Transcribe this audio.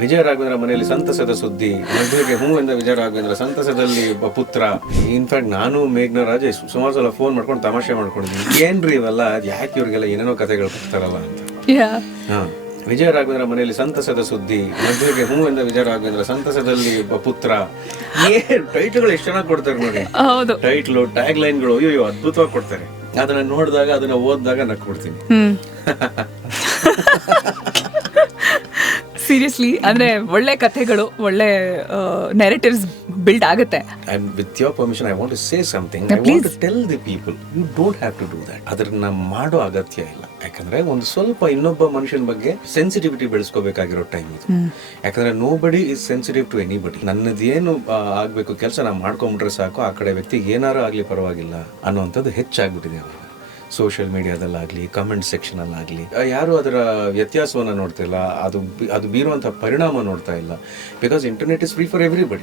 ವಿಜಯ ರಾಘವೇಂದ್ರ ಮನೆಯಲ್ಲಿ ಸಂತಸದ ಸುದ್ದಿ, ಮದುವೆಗೆ ಹೂ ಎಂದ ವಿಜಯ ರಾಘವೇಂದ್ರ, ಸಂತಸದಲ್ಲಿ ಪುತ್ರ. ಇನ್ಫ್ಯಾಕ್ಟ್ ನಾನು ಮೇಘ್ನಾ ರಾಜೇಶ್ ಸುಮಾರು ಸಲ ಫೋನ್ ಮಾಡ್ಕೊಂಡು ತಮಾಷೆ ಮಾಡ್ಕೊಂಡಿದ್ದೀನಿ, ಏನ್ರಿ ಇವೆಲ್ಲ, ಯಾಕೆ ಇವ್ರಿಗೆಲ್ಲ ಏನೇನೋ ಕಥೆಗಳು ಕೊಡ್ತಾರಲ್ಲ ಅಂತ. ಹಾ, ವಿಜಯ ರಾಘವೇಂದ್ರ ಮನೆಯಲ್ಲಿ ಸಂತಸದ ಸುದ್ದಿ, ಮದುವೆಗೆ ಹೂ ಎಂದ ವಿಜಯ ರಾಘವೇಂದ್ರ, ಸಂತಸದಲ್ಲಿ ಪುತ್ರ. ಏನ್ ಟೈಟ್ಲ್ಗಳು ಎಷ್ಟು ಚೆನ್ನಾಗಿ ಕೊಡ್ತಾರೆ ನೋಡಿ. ಟೈಟ್ಲು, ಟ್ಯಾಗ್ ಲೈನ್ಗಳು ಅಯ್ಯೋ ಅದ್ಭುತವಾಗಿ ಕೊಡ್ತಾರೆ. ಅದನ್ನ ನೋಡಿದಾಗ, ಅದನ್ನ ಓದಿದಾಗ ನಕ್ಬಿಡ್ತೀನಿ. ಸೀರಿಯಸ್ಲಿ ಅಂದ್ರೆ ಒಳ್ಳೆ ಕಥೆಗಳು, ಒಳ್ಳೆ ನೆರೇಟಿವ್ಸ್ ಬಿಲ್ಡ್ ಆಗುತ್ತೆ. And with your permission, I want to say something. I want to tell the people, you don't have to do that. ಅದನ್ನ ಮಾಡೋ ಅಗತ್ಯ ಇಲ್ಲ. ಯಾಕಂದ್ರೆ ಒಂದು ಸ್ವಲ್ಪ ಇನ್ನೊಬ್ಬ ಮನುಷ್ಯನ ಬಗ್ಗೆ ಸೆನ್ಸಿಟಿವಿಟಿ ಬೆಳೆಸ್ಕೋಬೇಕಾಗಿರೋ ಟೈಮ್ ಇದು. ಯಾಕಂದ್ರೆ nobody is sensitive to anybody. ನನ್ನದೇನು ಆಗ್ಬೇಕು ಕೆಲಸ ನಾವು ಮಾಡ್ಕೊಂಡ್ಬಿಟ್ರೆ ಸಾಕು, ಆ ಕಡೆ ವ್ಯಕ್ತಿಗೆ ಏನಾರು ಆಗ್ಲಿ ಪರವಾಗಿಲ್ಲ ಅನ್ನೋಂಥದ್ದು ಹೆಚ್ಚಾಗ್ಬಿಟ್ಟಿದೆ ಅವರು. ಸೋಷಿಯಲ್ ಮೀಡಿಯಾದಲ್ಲಾಗಲಿ, ಕಮೆಂಟ್ ಸೆಕ್ಷನಲ್ಲಾಗಲಿ ಯಾರು ಅದರ ವ್ಯತ್ಯಾಸವನ್ನು ನೋಡ್ತಾ ಇಲ್ಲ, ಅದು ಬೀರುವಂಥ ಪರಿಣಾಮ ನೋಡ್ತಾ ಇಲ್ಲ. Because internet is free for everybody.